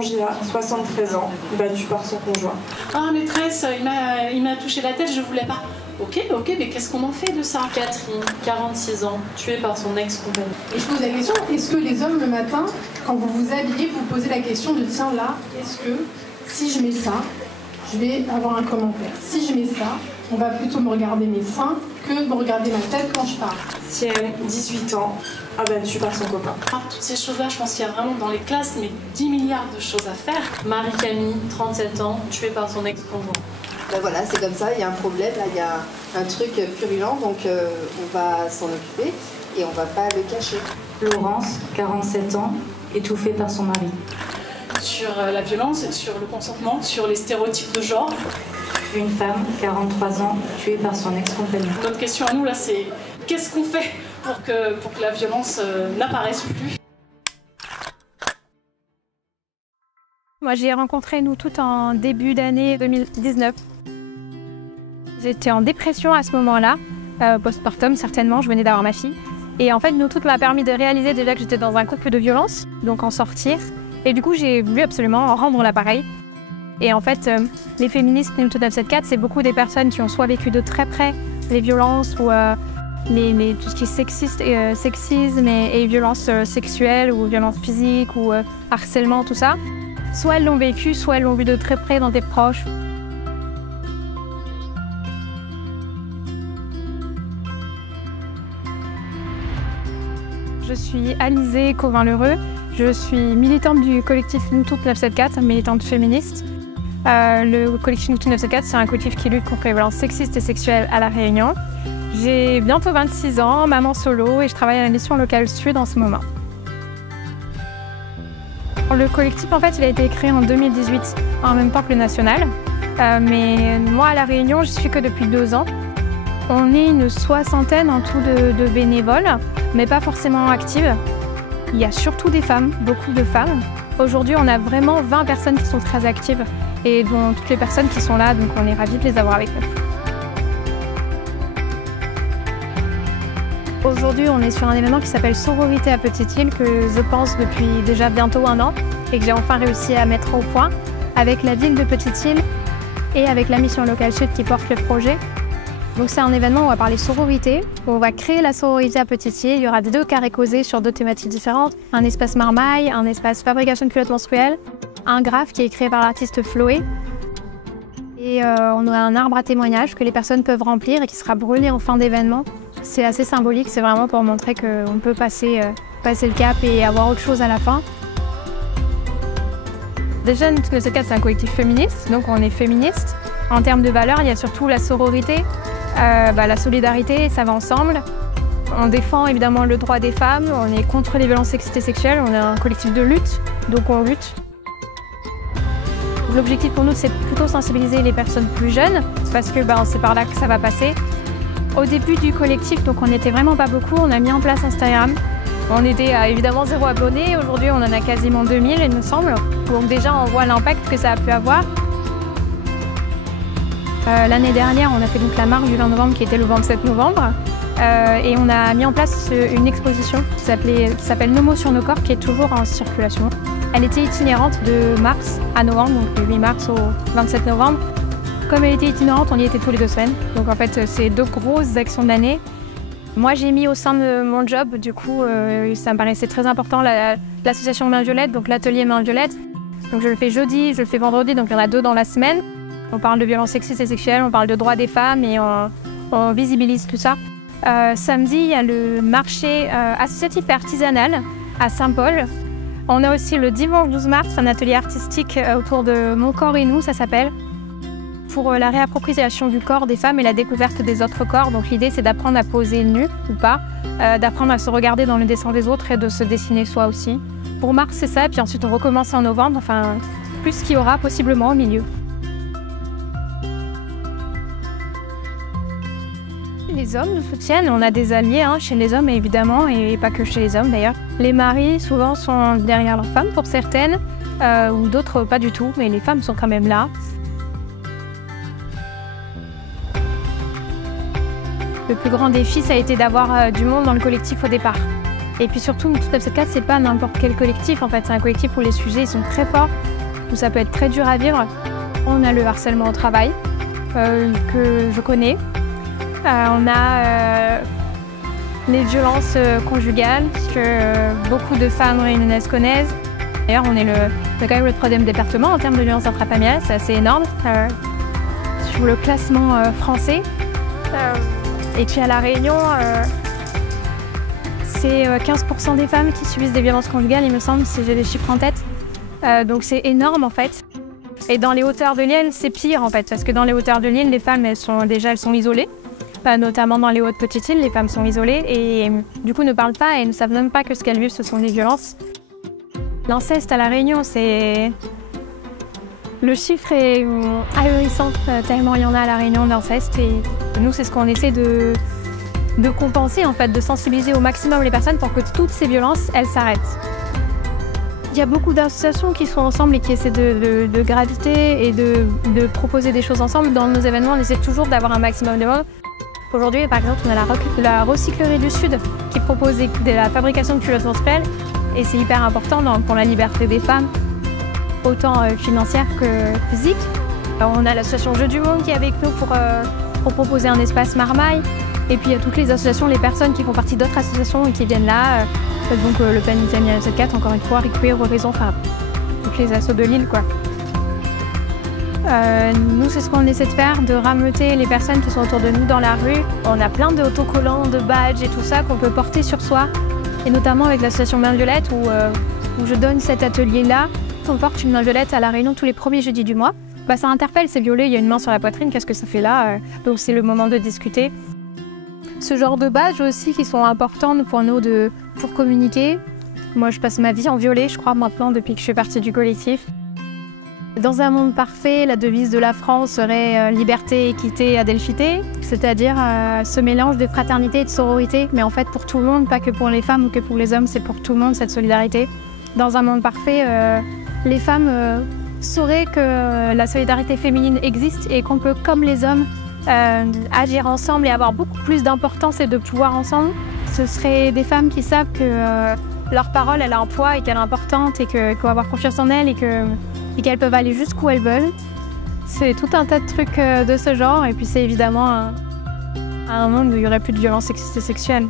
Gila, 73 ans, battu par son conjoint. Ah maîtresse, il m'a touché la tête, je voulais pas. Ok, mais qu'est-ce qu'on en fait de ça? Catherine, 46 ans, tuée par son ex-compagnon. Et je pose la question, est-ce que les hommes le matin, quand vous vous habillez, vous posez la question de tiens là, est-ce que si je mets ça, je vais avoir un commentaire. Si je mets ça, on va plutôt me regarder mes seins que me regarder ma tête quand je parle. Ciel, 18 ans, abattue par son copain. Toutes ces choses-là, je pense qu'il y a vraiment dans les classes 10 milliards de choses à faire. Marie-Camille, 37 ans, tuée par son ex-conjoint. Ben voilà, c'est comme ça, il y a un problème, là, il y a un truc purulent, donc on va s'en occuper et on va pas le cacher. Laurence, 47 ans, étouffée par son mari. Sur la violence, sur le consentement, sur les stéréotypes de genre. Une femme, 43 ans, tuée par son ex-compagnon. Notre question à nous, là, c'est qu'est-ce qu'on fait pour que la violence n'apparaisse plus? Moi, j'ai rencontré nous toutes en début d'année 2019. J'étais en dépression à ce moment-là, postpartum certainement, je venais d'avoir ma fille. Et en fait, nous toutes m'a permis de réaliser déjà que j'étais dans un couple de violence, donc en sortir. Et du coup, j'ai voulu absolument rendre l'appareil. Et en fait, les féministes Nous Toutes 974, c'est beaucoup des personnes qui ont soit vécu de très près les violences ou tout ce qui est sexisme et violences sexuelles ou violences physiques ou harcèlement, tout ça. Soit elles l'ont vécu, soit elles l'ont vu de très près dans des proches. Je suis Alizée Cauvin-Lheureux. Je suis militante du collectif Nous Toutes 974, militante féministe. Le collectif Nous Toutes 974, c'est un collectif qui lutte contre les violences sexistes et sexuelles à La Réunion. J'ai bientôt 26 ans, maman solo, et je travaille à la mission locale Sud en ce moment. Le collectif, en fait, il a été créé en 2018, en même temps que le national. Mais moi, à La Réunion, je suis que depuis 2 ans. On est une soixantaine en tout de bénévoles, mais pas forcément actives. Il y a surtout des femmes, beaucoup de femmes. Aujourd'hui, on a vraiment 20 personnes qui sont très actives et dont toutes les personnes qui sont là, donc on est ravis de les avoir avec nous. Aujourd'hui, on est sur un événement qui s'appelle Sororité à Petite-Île, que je pense depuis déjà bientôt 1 an et que j'ai enfin réussi à mettre au point avec la ville de Petite-Île et avec la mission locale Sud qui porte le projet. Donc c'est un événement où on va parler sororité, où on va créer la sororité à Petite-Île. Il y aura 2 carrés causés sur 2 thématiques différentes. Un espace marmaille, un espace fabrication de culottes menstruelles, un graphe qui est créé par l'artiste Floé. Et on a un arbre à témoignages que les personnes peuvent remplir et qui sera brûlé en fin d'événement. C'est assez symbolique, c'est vraiment pour montrer qu'on peut passer le cap et avoir autre chose à la fin. Déjà, Nous Toutes 974, c'est un collectif féministe, donc on est féministe. En termes de valeurs, il y a surtout la sororité, la solidarité, ça va ensemble. On défend évidemment le droit des femmes, on est contre les violences sexistes et sexuelles, on est un collectif de lutte, donc on lutte. L'objectif pour nous, c'est plutôt sensibiliser les personnes plus jeunes, parce que c'est par là que ça va passer. Au début du collectif, donc on n'était vraiment pas beaucoup, on a mis en place Instagram. On était à évidemment 0 abonnés, aujourd'hui on en a quasiment 2000 il me semble. Donc déjà on voit l'impact que ça a pu avoir. L'année dernière, on a fait donc la marche du 20 novembre qui était le 27 novembre. Et on a mis en place une exposition qui s'appelle Nos mots sur nos corps, qui est toujours en circulation. Elle était itinérante de mars à novembre, donc du 8 mars au 27 novembre. Comme elle était itinérante, on y était tous les 2 semaines. Donc en fait, c'est 2 grosses actions de l'année. Moi, j'ai mis au sein de mon job, du coup, ça me paraissait très important, l'association Main Violette, donc l'atelier Main Violette. Donc je le fais jeudi, je le fais vendredi, donc il y en a 2 dans la semaine. On parle de violences sexistes et sexuelles, on parle de droits des femmes et on visibilise tout ça. Samedi, il y a le marché associatif et artisanal à Saint-Paul. On a aussi le dimanche 12 mars un atelier artistique autour de Mon corps et nous, ça s'appelle, pour la réappropriation du corps des femmes et la découverte des autres corps. Donc l'idée, c'est d'apprendre à poser nu ou pas, d'apprendre à se regarder dans le dessin des autres et de se dessiner soi aussi. Pour mars, c'est ça, et puis ensuite on recommence en novembre, enfin, plus qu'il y aura possiblement au milieu. Les hommes nous soutiennent, on a des alliés chez les hommes évidemment, et pas que chez les hommes d'ailleurs. Les maris souvent sont derrière leurs femmes pour certaines, ou d'autres pas du tout, mais les femmes sont quand même là. Le plus grand défi, ça a été d'avoir du monde dans le collectif au départ. Et puis surtout, Nous Toutes 974, c'est pas n'importe quel collectif en fait, c'est un collectif où les sujets sont très forts. où ça peut être très dur à vivre. On a le harcèlement au travail, que je connais. On a les violences conjugales, que beaucoup de femmes réunionnaises connaissent. D'ailleurs, on est quand même le 3e département en termes de violences intrafamiliales, c'est assez énorme sur le classement français. Et puis à La Réunion, c'est 15% des femmes qui subissent des violences conjugales, il me semble, si j'ai des chiffres en tête. Donc c'est énorme en fait. Et dans les hauteurs de l'île, c'est pire en fait, parce que dans les hauteurs de l'île, les femmes, elles sont isolées. Notamment dans les hautes petites îles, les femmes sont isolées et du coup ne parlent pas et ne savent même pas que ce qu'elles vivent, ce sont des violences. L'inceste à La Réunion, c'est... Le chiffre est ahurissant, tellement il y en a à La Réunion d'inceste. Et nous, c'est ce qu'on essaie de compenser, en fait, de sensibiliser au maximum les personnes pour que toutes ces violences, elles s'arrêtent. Il y a beaucoup d'associations qui sont ensemble et qui essaient de graviter et de proposer des choses ensemble. Dans nos événements, on essaie toujours d'avoir un maximum de monde. Aujourd'hui, par exemple, on a la Recyclerie du Sud qui propose de la fabrication de culottes menstruelles et c'est hyper important pour la liberté des femmes, autant financière que physique. Alors, on a l'association Jeux du Monde qui est avec nous pour proposer un espace marmaille. Et puis il y a toutes les associations, les personnes qui font partie d'autres associations et qui viennent là. Donc le Pénitentiaire 74, encore une fois, Requeer, Horizon, enfin toutes les assos de l'île, quoi. Nous, c'est ce qu'on essaie de faire, de rameuter les personnes qui sont autour de nous dans la rue. On a plein d'autocollants, de badges et tout ça qu'on peut porter sur soi. Et notamment avec l'association Main Violette où je donne cet atelier-là. On porte une main violette à La Réunion tous les premiers jeudis du mois. Ça interpelle, c'est violet, il y a une main sur la poitrine, qu'est-ce que ça fait là? Donc c'est le moment de discuter. Ce genre de badges aussi qui sont importantes pour nous pour communiquer. Moi, je passe ma vie en violet, je crois, maintenant, depuis que je fais partie du collectif. Dans un monde parfait, la devise de la France serait liberté, équité, adelphité, c'est-à-dire ce mélange de fraternité et de sororité, mais en fait pour tout le monde, pas que pour les femmes ou que pour les hommes, c'est pour tout le monde cette solidarité. Dans un monde parfait, les femmes sauraient que la solidarité féminine existe et qu'on peut, comme les hommes, agir ensemble et avoir beaucoup plus d'importance et de pouvoir ensemble. Ce seraient des femmes qui savent que leur parole, elle a un poids et qu'elle est importante et qu'il faut avoir confiance en elles et qu'elles peuvent aller jusqu'où elles veulent. C'est tout un tas de trucs de ce genre et puis c'est évidemment un monde où il n'y aurait plus de violence sexiste et sexuelle.